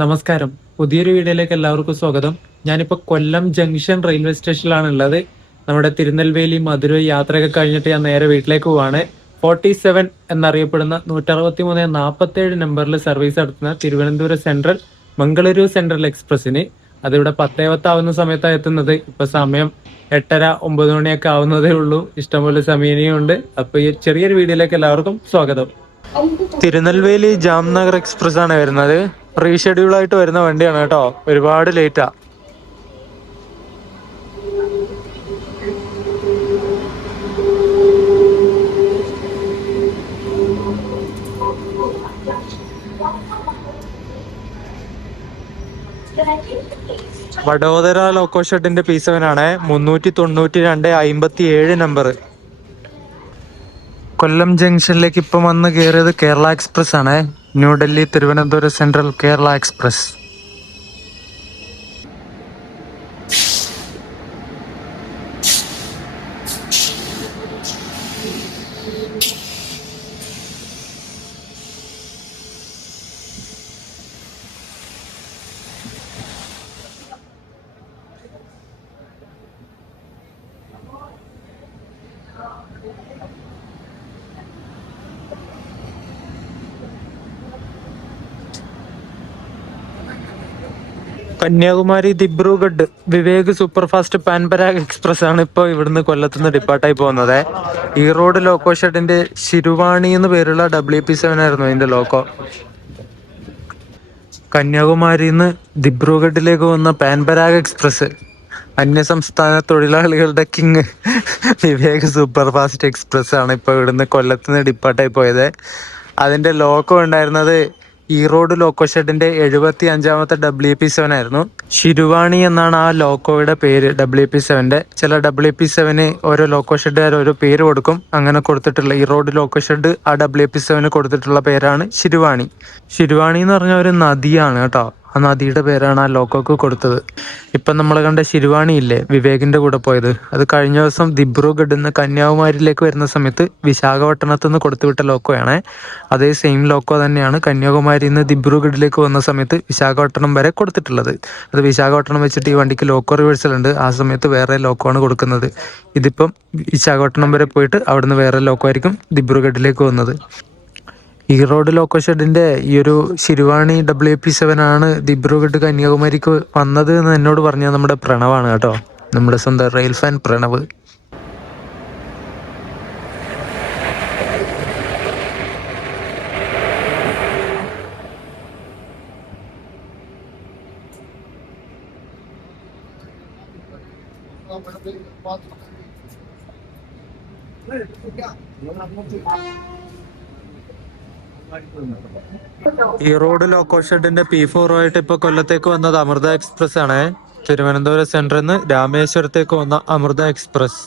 നമസ്കാരം. പുതിയൊരു വീഡിയോയിലേക്ക് എല്ലാവർക്കും സ്വാഗതം. ഞാനിപ്പോൾ കൊല്ലം ജംഗ്ഷൻ റെയിൽവേ സ്റ്റേഷനിലാണ് ഉള്ളത്. നമ്മുടെ തിരുനെൽവേലി മധുരൈ യാത്രയൊക്കെ കഴിഞ്ഞിട്ട് ഞാൻ നേരെ വീട്ടിലേക്ക് പോവാണ്. 47 എന്നറിയപ്പെടുന്ന 163-47 നമ്പറിൽ സർവീസ് നടത്തുന്ന തിരുവനന്തപുരം സെൻട്രൽ മംഗളൂരു സെൻട്രൽ എക്സ്പ്രസിന് അതിവിടെ 10:10 ആവുന്ന സമയത്താണ് എത്തുന്നത്. ഇപ്പൊ സമയം 8:30-9 മണിയൊക്കെ ആവുന്നതേ ഉള്ളൂ. ഇഷ്ടംപോലെ സമയനിയും ഉണ്ട്. അപ്പൊ ഈ ചെറിയൊരു വീഡിയോയിലേക്ക് എല്ലാവർക്കും സ്വാഗതം. തിരുനെൽവേലി ജാംനഗർ എക്സ്പ്രസ് ആണ് വരുന്നത്. റീഷെഡ്യൂൾ ആയിട്ട് വരുന്ന വണ്ടിയാണ് കേട്ടോ. ഒരുപാട് ലേറ്റാ. വഡോദര ലോക്കോ ഷെഡിന്റെ P7 ആണ്. 392-57 നമ്പർ. കൊല്ലം ജംഗ്ഷനിലേക്ക് ഇപ്പം വന്ന് കയറിയത് കേരള എക്സ്പ്രസ് ആണ്. New Delhi Thiruvananthapuram central Kerala express. Kanyakumari Dibrugarh Vivek super fast Pan Parag express ആണ് ഇപ്പോൾ ഇവിടുന്ന് കൊല്ലത്തുനിന്ന് ഡിപ്പാർട്ടായി പോകുന്നത്. ഈറോഡ് ലോക്കോ ഷെഡിന്റെ ശിരുവാണി എന്ന് പേരുള്ള WP7 ആയിരുന്നു അതിന്റെ ലോക്കോ. കന്യാകുമാരിന്ന് ദിബ്രുഗഡിലേക്ക് പോകുന്ന പാൻപരാഗ് എക്സ്പ്രസ്, അന്യസംസ്ഥാന തൊഴിലാളികളുടെ king Vivek super fast express ആണ് ഇപ്പോൾ ഇവിടുന്ന് കൊല്ലത്തുനിന്ന് ഡിപ്പാർട്ടായി പോയത്. അതിന്റെ ലോക്കോ ഉണ്ടായിരുന്നത് ഈറോഡ് ലോക്കോ ഷെഡിന്റെ 75-ാമത്തെ WP7 ആയിരുന്നു. ശിരുവാണി എന്നാണ് ആ ലോക്കോയുടെ പേര്. WP7ന്റെ ചില WP7 ഓരോ ലോക്കോ ഷെഡുകാർ ഓരോ പേര് കൊടുക്കും. അങ്ങനെ കൊടുത്തിട്ടുള്ള ഈറോഡ് ലോക്കോ ഷെഡ് ആ WP7 കൊടുത്തിട്ടുള്ള പേരാണ് ശിരുവാണി. ശിരുവാണി എന്ന് പറഞ്ഞ ഒരു നദിയാണ് കേട്ടോ. ആ നദിയുടെ പേരാണ് ആ ലോക്കോക്ക് കൊടുത്തത്. ഇപ്പം നമ്മൾ കണ്ട ശിരുവാണി ഇല്ലേ, വിവേകിന്റെ കൂടെ പോയത്, അത് കഴിഞ്ഞ ദിവസം ദിബ്രുഗഡ് നിന്ന് കന്യാകുമാരിയിലേക്ക് വരുന്ന സമയത്ത് വിശാഖപട്ടണത്ത് നിന്ന് കൊടുത്തുവിട്ട ലോക്കോയാണ്. അതേ സെയിം ലോക്കോ തന്നെയാണ് കന്യാകുമാരിയിൽ നിന്ന് ദിബ്രുഗഡിലേക്ക് വന്ന സമയത്ത് വിശാഖപട്ടണം വരെ കൊടുത്തിട്ടുള്ളത്. അത് വിശാഖപട്ടണം വെച്ചിട്ട് ഈ വണ്ടിക്ക് ലോക്കോ റിവേഴ്സൽ ഉണ്ട്. ആ സമയത്ത് വേറെ ലോക്കോ ആണ് കൊടുക്കുന്നത്. ഇതിപ്പം വിശാഖപട്ടണം വരെ പോയിട്ട് അവിടുന്ന് വേറെ ലോക്കോ ആയിരിക്കും ദിബ്രുഗഡിലേക്ക് വന്നത്. ഈറോഡ് ലോക്കോ ഷെഡിന്റെ ഈ ഒരു ശിരുവാണി WP7 ആണ് ദിബ്രുഗഡ് കന്യാകുമാരിക്ക് വന്നത് എന്ന് എന്നോട് പറഞ്ഞത് നമ്മുടെ പ്രണവാണ് കേട്ടോ. നമ്മുടെ സ്വന്തം rail fan Pranav. Erode loco ഷെഡിന്റെ P4 ആയിട്ട് ഇപ്പൊ കൊല്ലത്തേക്ക് വന്നത് അമൃത എക്സ്പ്രസ് ആണ്. തിരുവനന്തപുരം സെൻട്രൽ നിന്ന് രാമേശ്വരത്തേക്ക് വന്ന അമൃത എക്സ്പ്രസ്.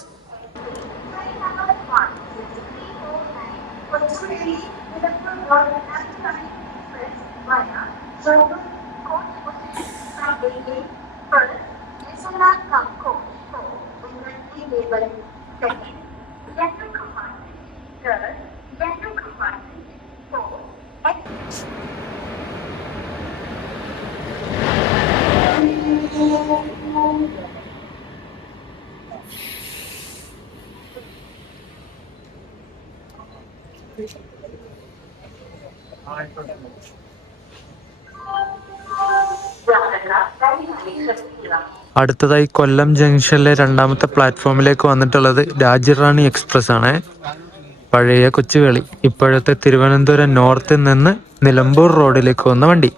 അടുത്തതായി കൊല്ലം ജംഗ്ഷനിലെ 2ാമത്തെ പ്ലാറ്റ്ഫോമിലേക്ക് വന്നിട്ടുള്ളത് രാജ്യറാണി എക്സ്പ്രസ് ആണ്. പഴയ കൊച്ചുവേളി, ഇപ്പോഴത്തെ തിരുവനന്തപുരം നോർത്തിൽ നിന്ന് നിലമ്പൂർ റോഡിലേക്ക് വന്ന വണ്ടി.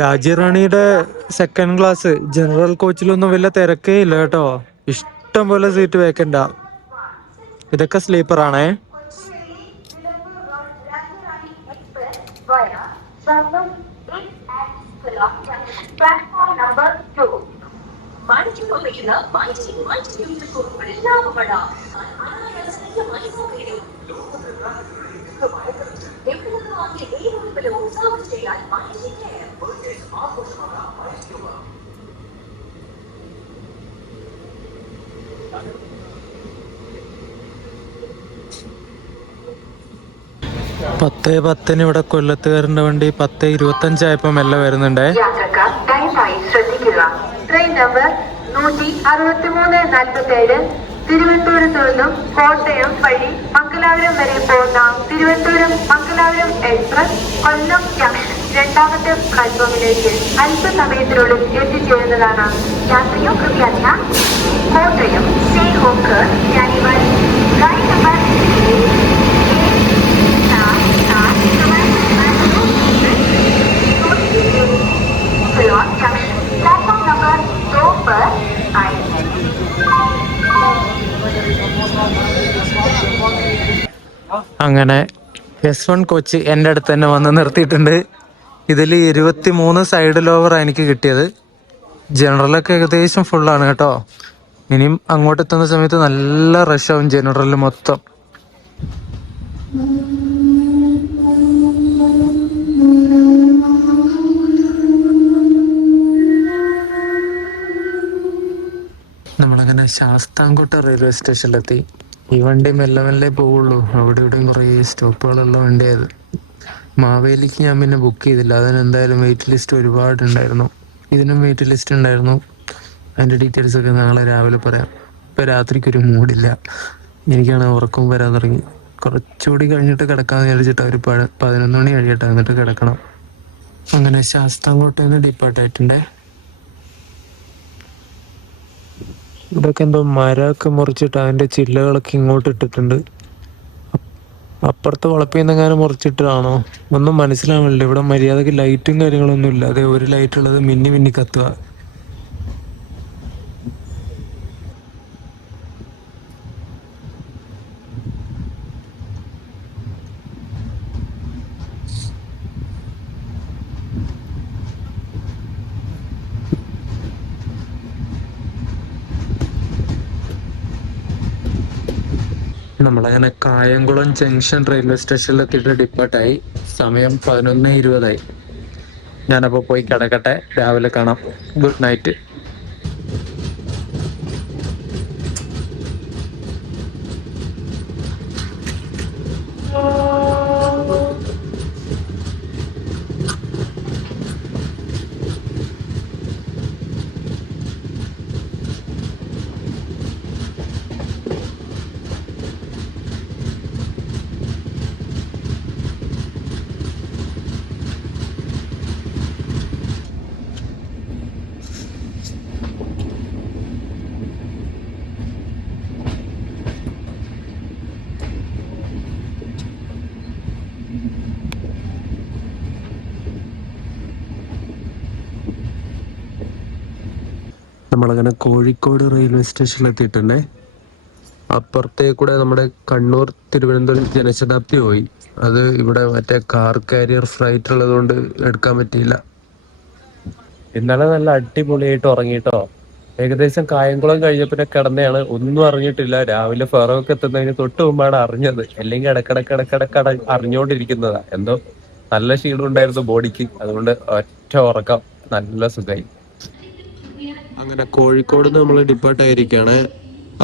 രാജ്യറാണിയുടെ സെക്കൻഡ് ക്ലാസ് ജനറൽ കോച്ചിലൊന്നും വലിയ തിരക്കേ ഇല്ല കേട്ടോ. ഇഷ്ടം പോലെ സീറ്റ് വേക്കൻറ്റാ. ഇതൊക്കെ സ്ലീപ്പർ ആണേ. 10:10 ഇവിടെ കൊല്ലത്തുകാരൻ്റെ വണ്ടി 10:25 മെല്ലെ വരുന്നുണ്ടേ. യാത്രക്കാർ ദയവായി ശ്രദ്ധിക്കുക. ട്രെയിൻ നമ്പർ 16347 തിരുവനന്തപുരത്ത് നിന്നും കോട്ടയം വഴി മംഗലാപുരം വരെ പോകുന്ന തിരുവനന്തപുരം മംഗലാപുരം എക്സ്പ്രസ് കൊല്ലം ജംഗ്ഷൻ രണ്ടാമത്തെ പ്ലാറ്റ്ഫോമിലേക്ക് അല്പസമയത്തിനുള്ളിൽ എത്തിച്ചേരുന്നതാണ്. യാത്രികർ കൃപയാ കോട്ടയം से होकर जाने वाली गाड़ी नंबर प्लेटफॉर्म नंबर 2 पर आए. അങ്ങനെ S1 കോച്ച് എൻ്റെ അടുത്ത് തന്നെ വന്ന് നിർത്തിയിട്ടുണ്ട്. ഇതിൽ 23 സൈഡ് ലോവറാണ് എനിക്ക് കിട്ടിയത്. ജനറലൊക്കെ ഏകദേശം ഫുള്ളാണ് കേട്ടോ. ഇനിയും അങ്ങോട്ട് എത്തുന്ന സമയത്ത് നല്ല റഷാവും ജനറൽ മൊത്തം. നമ്മളങ്ങനെ ശാസ്താംകോട്ട റെയിൽവേ സ്റ്റേഷനിലെത്തി. ഈ വണ്ടി മെല്ലെ മെല്ലെ പോവുള്ളൂ. അവിടെ ഇവിടെയും കുറേ സ്റ്റോപ്പുകളുള്ള വണ്ടിയായത്. മാവേലിക്ക് ഞാൻ പിന്നെ ബുക്ക് ചെയ്തില്ല. അതിനെന്തായാലും വെയിറ്റ് ലിസ്റ്റ് ഒരുപാടുണ്ടായിരുന്നു. ഇതിനും വെയിറ്റ് ലിസ്റ്റ് ഉണ്ടായിരുന്നു. അതിൻ്റെ ഡീറ്റെയിൽസ് ഒക്കെ നാളെ രാവിലെ പറയാം. ഇപ്പം രാത്രിക്കൊരു മൂഡില്ല. എനിക്കാണ് ഉറക്കവും വരാൻ തുടങ്ങി. കുറച്ചുകൂടി കഴിഞ്ഞിട്ട് കിടക്കാമെന്ന് വിചാരിച്ചിട്ട് ഒരു 11 മണി കഴിയട്ടെ, എന്നിട്ട് കിടക്കണം. അങ്ങനെ ശാസ്താംകോട്ടയിൽ നിന്ന് ഡിപ്പാർട്ടായിട്ടുണ്ടേ. ഇതൊക്കെ എന്തോ മരമൊക്കെ മുറിച്ചിട്ട് അതിൻ്റെ ചില്ലകളൊക്കെ ഇങ്ങോട്ട് ഇട്ടിട്ടുണ്ട്. അപ്പുറത്ത് വളപ്പിൽ നിന്നെങ്ങാനും മുറിച്ചിട്ടാണോ ഒന്നും മനസ്സിലാവില്ല. ഇവിടെ മര്യാദക്ക് ലൈറ്റും കാര്യങ്ങളൊന്നും ഇല്ല. അതേ ഒരു ലൈറ്റ് ഉള്ളത് മിന്നി മിന്നി കത്തുക. നമ്മളങ്ങനെ കായംകുളം ജംഗ്ഷൻ റെയിൽവേ സ്റ്റേഷനിലെത്തിയിട്ട് ഡിപ്പാർട്ടായി. സമയം 11:20. ഞാനപ്പോൾ പോയി കിടക്കട്ടെ, രാവിലെ കാണാം. Good night. നമ്മളങ്ങനെ കോഴിക്കോട് റെയിൽവേ സ്റ്റേഷനിൽ എത്തിയിട്ടുണ്ടേ. അപ്പുറത്തേ കൂടെ നമ്മുടെ കണ്ണൂർ തിരുവനന്തപുരം ജനശതാബ്ദി പോയി. അത് ഇവിടെ മറ്റേ കാർ കാരിയർ ഫ്ലൈറ്റ് ഉള്ളതുകൊണ്ട് എടുക്കാൻ പറ്റിയില്ല. ഇന്നലെ നല്ല അടിപൊളിയായിട്ട് ഉറങ്ങിട്ടോ. ഏകദേശം കായംകുളം കഴിഞ്ഞപ്പോൾ കിടന്നയാണ്, ഒന്നും അറിഞ്ഞിട്ടില്ല. രാവിലെ ഫെറോക്ക് എത്തുന്നതിന് തൊട്ട് മുമ്പാണ് അറിഞ്ഞത്. അല്ലെങ്കിൽ ഇടക്കിടക്കിടക്കിടക്കിട അറിഞ്ഞുകൊണ്ടിരിക്കുന്നതാ. എന്തോ നല്ല ക്ഷീണം ഉണ്ടായിരുന്നു ബോഡിക്ക്. അതുകൊണ്ട് ഒറ്റ ഉറക്കം, നല്ല സുഖമായി. അങ്ങനെ കോഴിക്കോട് നമ്മൾ ഡിപ്പാർട്ടായിരിക്കുകയാണ്.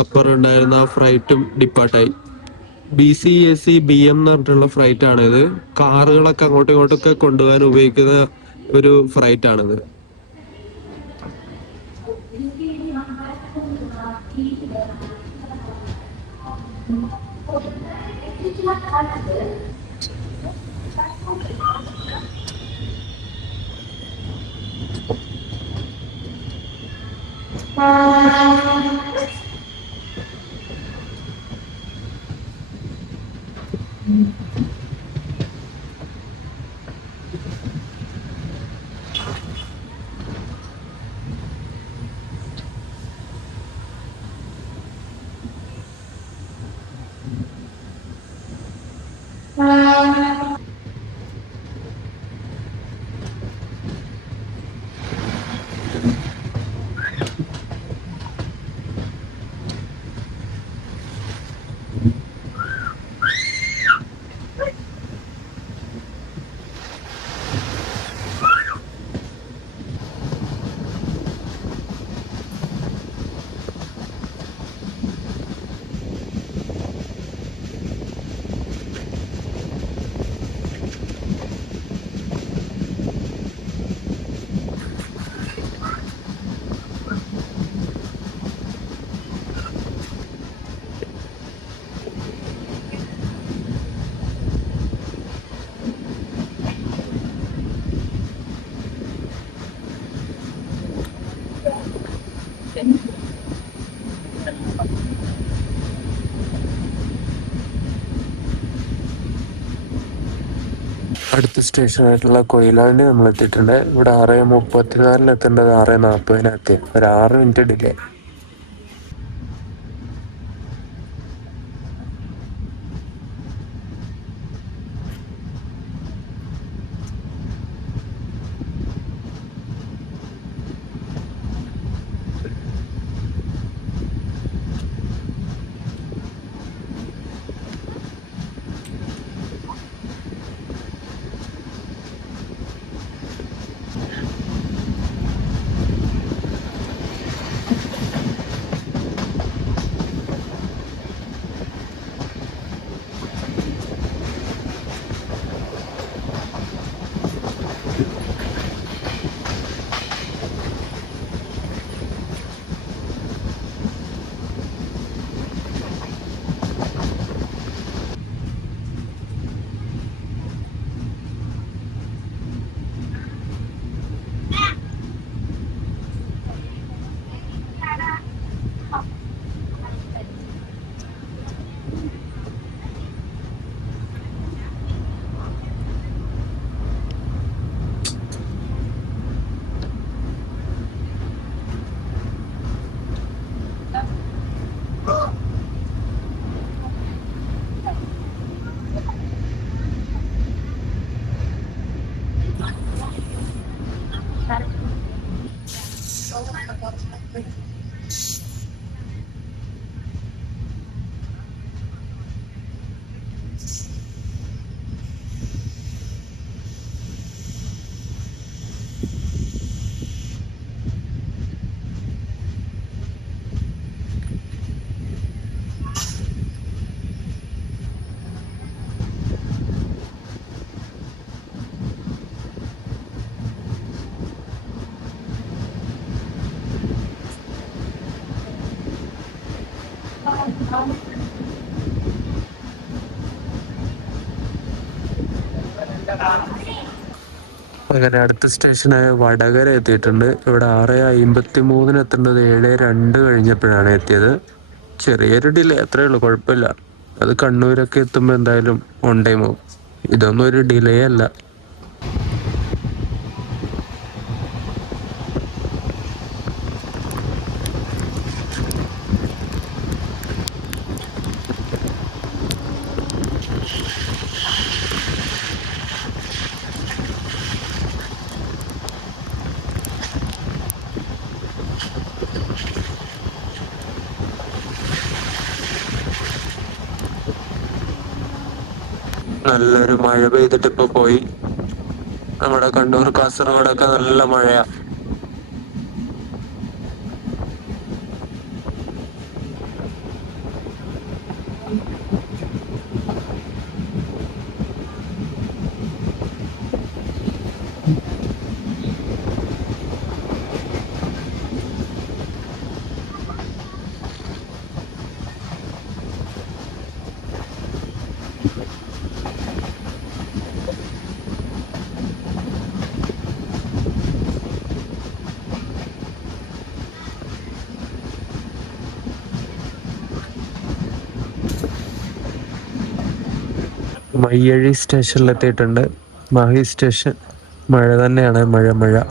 അപ്പുറം ഉണ്ടായിരുന്ന ആ ഫ്ലൈറ്റും ഡിപ്പാർട്ടായി. BCAC-BM എന്ന് പറഞ്ഞിട്ടുള്ള ഫ്ലൈറ്റ് ആണിത്. കാറുകളൊക്കെ അങ്ങോട്ടും ഇങ്ങോട്ടൊക്കെ കൊണ്ടുപോകാൻ ഉപയോഗിക്കുന്ന ഒരു ഫ്ലൈറ്റ് ആണിത്. അടുത്ത സ്റ്റേഷനായിട്ടുള്ള കൊയിലാണ്ടി നമ്മൾ എത്തിയിട്ടുണ്ട്. ഇവിടെ 6:34 എത്തേണ്ടത് 6:40 എത്തി. ഒരു 6 മിനിറ്റ് ഡിലേ. അങ്ങനെ അടുത്ത സ്റ്റേഷനായ വടകര എത്തിയിട്ടുണ്ട്. ഇവിടെ 6:53 എത്തേണ്ടത് 7:02 കഴിഞ്ഞപ്പോഴാണ് എത്തിയത്. ചെറിയൊരു ഡിലേ, അത്രേ ഉള്ളൂ, കുഴപ്പമില്ല. അത് കണ്ണൂരൊക്കെ എത്തുമ്പോൾ എന്തായാലും ഓൺ ടൈം ആവും. ഇതൊന്നും ഒരു ഡിലേ അല്ല. നല്ലൊരു മഴ പെയ്തിട്ട് ഇപ്പൊ പോയി. നമ്മുടെ കണ്ണൂർ കാസർഗോഡൊക്കെ നല്ല മഴയാ. മയ്യഴി സ്റ്റേഷനിലെത്തിയിട്ടുണ്ട്. മാഹി സ്റ്റേഷൻ മഴ തന്നെയാണ്, മഴ.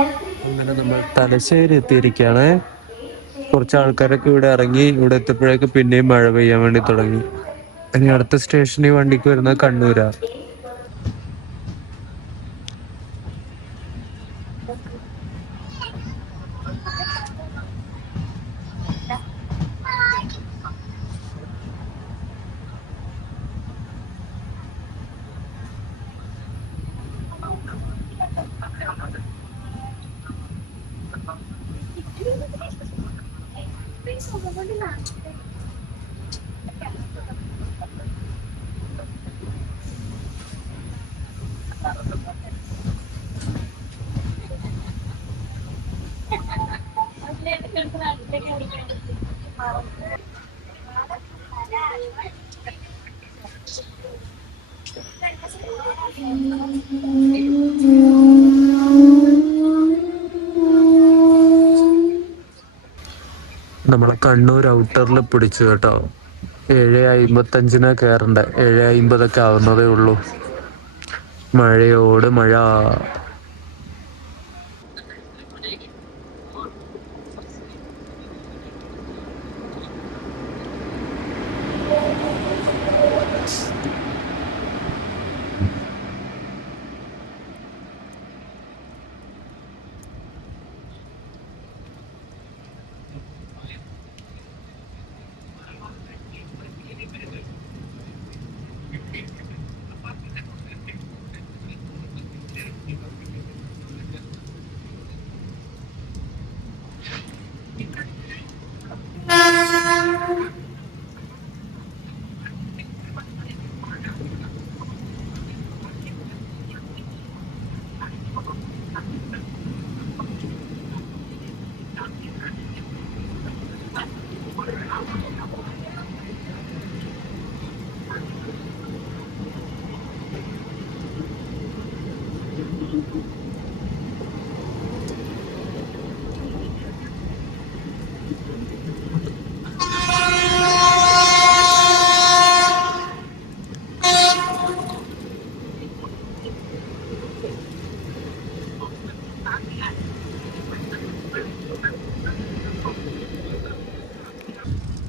അങ്ങനെ നമ്മൾ തലശ്ശേരി എത്തിയിരിക്കുകയാണ്. കുറച്ച് ആൾക്കാരൊക്കെ ഇവിടെ ഇറങ്ങി. ഇവിടെ എത്തിയപ്പോഴേക്ക് പിന്നെയും മഴ പെയ്യാൻ വേണ്ടി തുടങ്ങി. ഇനി അടുത്ത സ്റ്റേഷനിൽ വണ്ടിക്ക് വരുന്നത് കണ്ണൂരാ. നമ്മളെ കണ്ണൂർ ഔട്ടറിൽ പിടിച്ചു കേട്ടോ. 7:55 കയറണ്ടേ, 7:50 ആവുന്നതേ ഉള്ളൂ. മഴയോട് മഴ.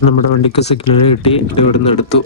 നമ്മുടെ വണ്ടിക്ക് സിഗ്നൽ കിട്ടി. ഇവിടെ നിന്ന് എടുത്തു.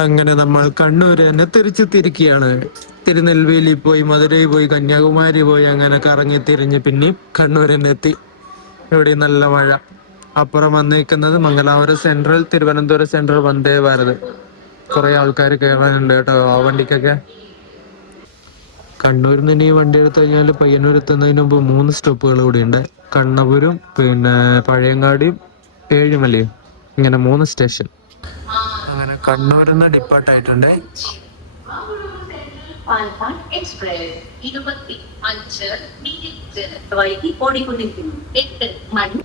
അങ്ങനെ നമ്മൾ കണ്ണൂർ തന്നെ തിരിച്ചെത്തിയിരിക്കുകയാണ്. തിരുനെൽവേലി പോയി, മധുരൈ പോയി, കന്യാകുമാരി പോയി, അങ്ങനെ കറങ്ങി തിരിഞ്ഞ് പിന്നെയും കണ്ണൂർ തന്നെ എത്തി. ഇവിടെ നല്ല മഴ. അപ്പുറം വന്നിരിക്കുന്നത് മംഗലാപുരം സെൻട്രൽ, തിരുവനന്തപുരം സെൻട്രൽ വന്ദേ ഭാരത്. കുറെ ആൾക്കാർ കയറാനുണ്ട് കേട്ടോ ആ വണ്ടിക്കൊക്കെ. കണ്ണൂരിൽ നിന്ന് ഇനി വണ്ടി എടുത്തു കഴിഞ്ഞാൽ പയ്യന്നൂർ എത്തുന്നതിന് മുമ്പ് 3 സ്റ്റോപ്പുകൾ കൂടി ഉണ്ട്. കണ്ണപുരം, പിന്നെ പഴയങ്ങാടിയും ഏഴിമലയും, ഇങ്ങനെ 3 സ്റ്റേഷൻ. അങ്ങനെ കണ്ണൂരിൽ നിന്ന് ഡിപ്പാർട്ടായിട്ടുണ്ട്. എക്സ്പ്രസ് 25 മിനിറ്റ് വൈകി ഓടിക്കൊണ്ടിരിക്കുന്നു. 8 മണി.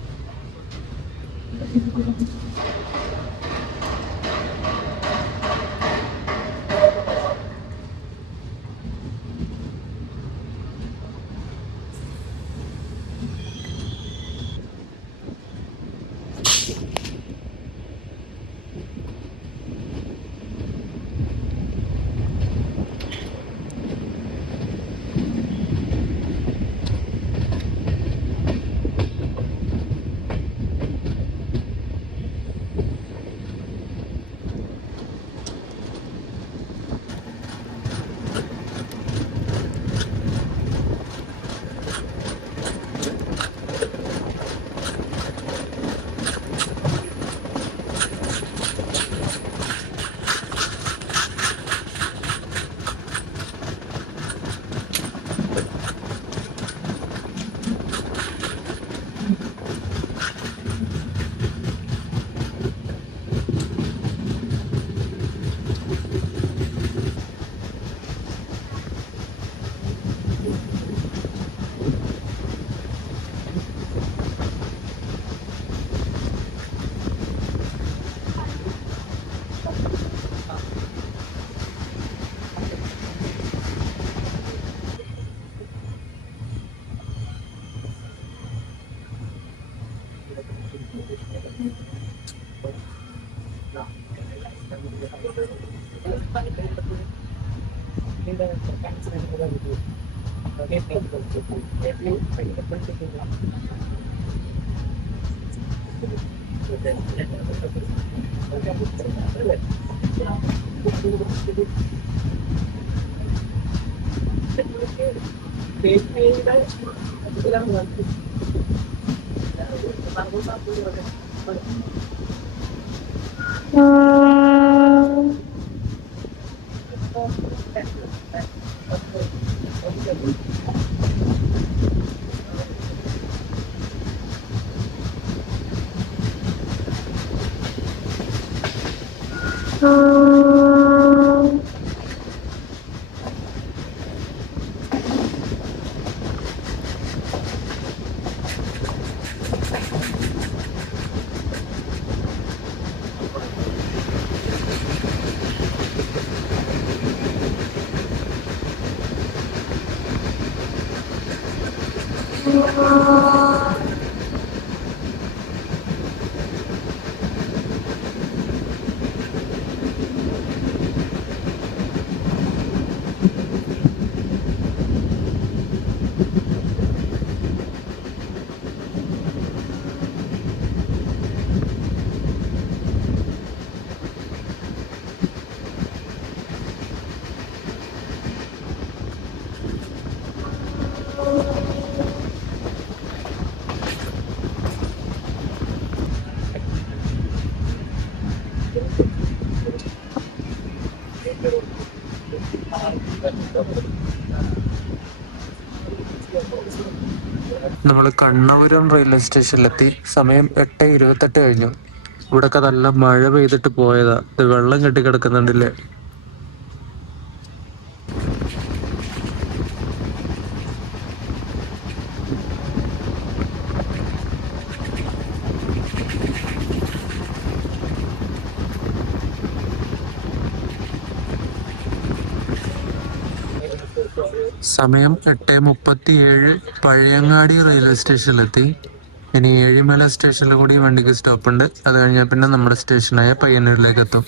നമ്മൾ കണ്ണപുരം റെയിൽവേ സ്റ്റേഷനിലെത്തി. സമയം 8:28 കഴിഞ്ഞു. ഇവിടൊക്കെ നല്ല മഴ പെയ്തിട്ട് പോയതാ. ഇത് വെള്ളം കെട്ടി കിടക്കുന്നുണ്ടില്ലേ. സമയം 8:37. പഴയങ്ങാടി റെയിൽവേ സ്റ്റേഷനിലെത്തി. ഇനി ഏഴിമല സ്റ്റേഷനിൽ കൂടി വണ്ടിക്ക് സ്റ്റോപ്പ് ഉണ്ട്. അത് കഴിഞ്ഞാൽ പിന്നെ നമ്മുടെ സ്റ്റേഷനായ പയ്യന്നൂരിലേക്ക് എത്തും.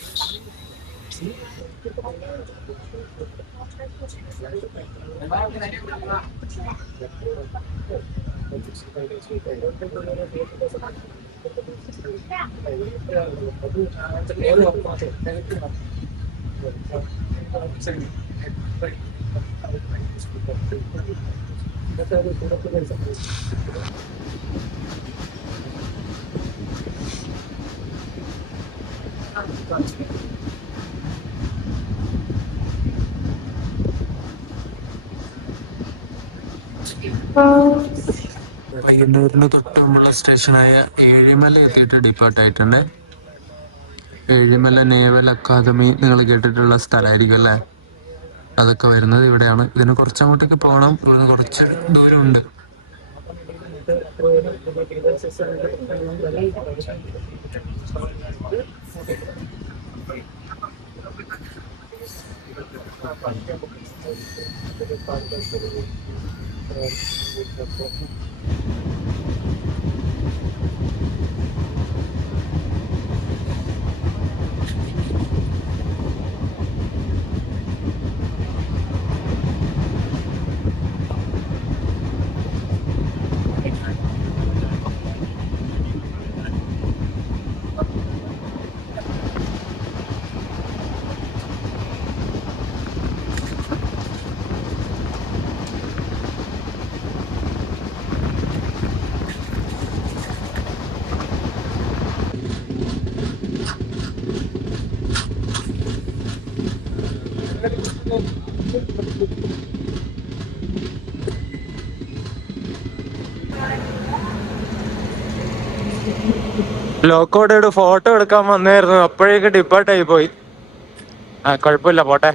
പയ്യന്നൂരിന് തൊട്ടുമുള്ള സ്റ്റേഷനായ ഏഴിമല എത്തിയിട്ട് ഡിപ്പാർട്ട് ആയിട്ടുണ്ട്. ഏഴിമല നേവൽ അക്കാദമി നിങ്ങൾ കേട്ടിട്ടുള്ള സ്ഥലമായിരിക്കും അല്ലേ. അതൊക്കെ വരുന്നത് ഇവിടെയാണ്. ഇതിന് കുറച്ചങ്ങോട്ടേക്ക് പോകണം. ഇവിടുന്ന് കുറച്ച് ദൂരമുണ്ട്. ലോക്കോടെ ഒരു ഫോട്ടോ എടുക്കാൻ വന്നായിരുന്നു. അപ്പോഴേക്ക് ഡിപ്പാർട്ടായി പോയി. കുഴപ്പമില്ല, പോട്ടെ.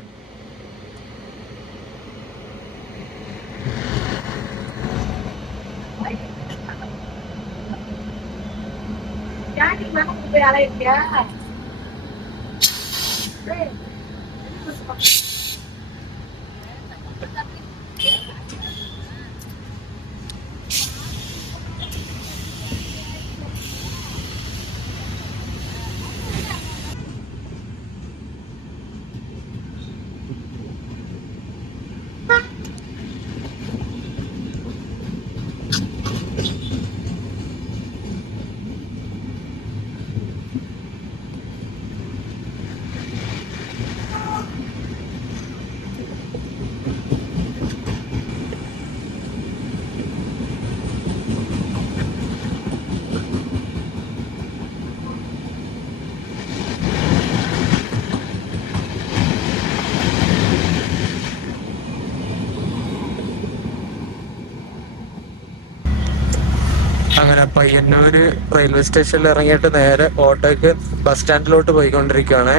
അങ്ങനെ പയ്യന്നൂര് റെയിൽവേ സ്റ്റേഷനിൽ ഇറങ്ങിയിട്ട് നേരെ ഓട്ടോയ്ക്ക് ബസ് സ്റ്റാൻഡിലോട്ട് പോയിക്കൊണ്ടിരിക്കുകയാണ്.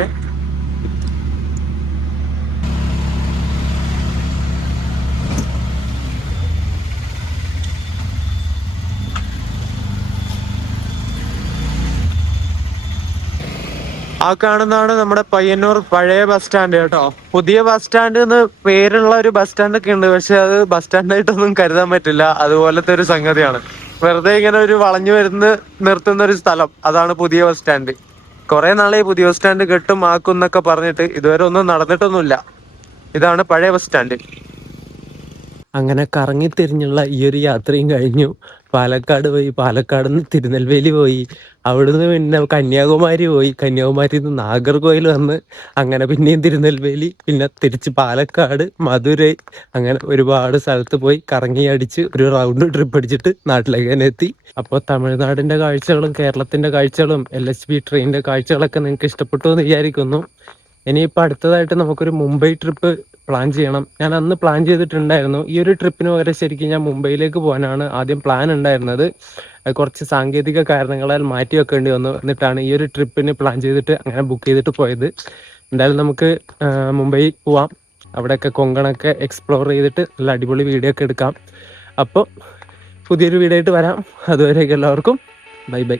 ആ കാണുന്നതാണ് നമ്മുടെ പയ്യന്നൂർ പഴയ ബസ് സ്റ്റാൻഡ് കേട്ടോ. പുതിയ ബസ് സ്റ്റാൻഡ് എന്ന് പേരുള്ള ഒരു ബസ് സ്റ്റാൻഡ് ഒക്കെ ഉണ്ട്, പക്ഷെ അത് ബസ് സ്റ്റാൻഡായിട്ടൊന്നും കരുതാൻ പറ്റില്ല. അതുപോലത്തെ ഒരു സംഗതിയാണ്. വെറുതെ ഇങ്ങനെ ഒരു വളഞ്ഞു നിർത്തുന്ന ഒരു സ്ഥലം, അതാണ് പുതിയ ബസ് സ്റ്റാൻഡ്. കുറെ നാളെ പുതിയ ബസ് സ്റ്റാൻഡ് കെട്ടും ആക്കും എന്നൊക്കെ പറഞ്ഞിട്ട് ഇതുവരെ ഒന്നും നടന്നിട്ടൊന്നുമില്ല. ഇതാണ് പഴയ ബസ് സ്റ്റാൻഡ്. അങ്ങനെ കറങ്ങിത്തിരിഞ്ഞുള്ള ഈ ഒരു യാത്രയും കഴിഞ്ഞു. പാലക്കാട് പോയി, പാലക്കാട് നിന്ന് തിരുനെൽവേലി പോയി, അവിടുന്ന് പിന്നെ കന്യാകുമാരി പോയി, കന്യാകുമാരിയിൽ നിന്ന് നാഗർകോയിൽ വന്ന്, അങ്ങനെ പിന്നെയും തിരുനെൽവേലി, പിന്നെ തിരിച്ച് പാലക്കാട്, മധുരൈ, അങ്ങനെ ഒരുപാട് സ്ഥലത്ത് പോയി കറങ്ങി അടിച്ച് ഒരു റൗണ്ട് ട്രിപ്പ് അടിച്ചിട്ട് നാട്ടിലേക്ക് തന്നെ എത്തി. അപ്പോൾ തമിഴ്നാടിൻ്റെ കാഴ്ചകളും കേരളത്തിൻ്റെ കാഴ്ചകളും LHB ട്രെയിനിൻ്റെ കാഴ്ചകളൊക്കെ നിങ്ങൾക്ക് ഇഷ്ടപ്പെട്ടു എന്ന് വിചാരിക്കുന്നു. ഇനിയിപ്പോൾ അടുത്തതായിട്ട് നമുക്കൊരു മുംബൈ ട്രിപ്പ് പ്ലാൻ ചെയ്യണം. ഞാൻ അന്ന് പ്ലാൻ ചെയ്തിട്ടുണ്ടായിരുന്നു. ഈ ഒരു ട്രിപ്പിന് പകരം ശരിക്കും ഞാൻ മുംബൈയിലേക്ക് പോകാനാണ് ആദ്യം പ്ലാൻ ഉണ്ടായിരുന്നത്. കുറച്ച് സാങ്കേതിക കാരണങ്ങളാൽ മാറ്റി വെക്കേണ്ടി വന്നു. എന്നിട്ടാണ് ഈ ഒരു ട്രിപ്പിന് പ്ലാൻ ചെയ്തിട്ട് അങ്ങനെ ബുക്ക് ചെയ്തിട്ട് പോയത്. എന്തായാലും നമുക്ക് മുംബൈ പോവാം. അവിടെയൊക്കെ കൊങ്കണൊക്കെ എക്സ്പ്ലോർ ചെയ്തിട്ട് നല്ല അടിപൊളി വീഡിയോ ഒക്കെ എടുക്കാം. അപ്പോൾ പുതിയൊരു വീഡിയോ ആയിട്ട് വരാം. അതുവരെയൊക്കെ എല്ലാവർക്കും ബൈ ബൈ.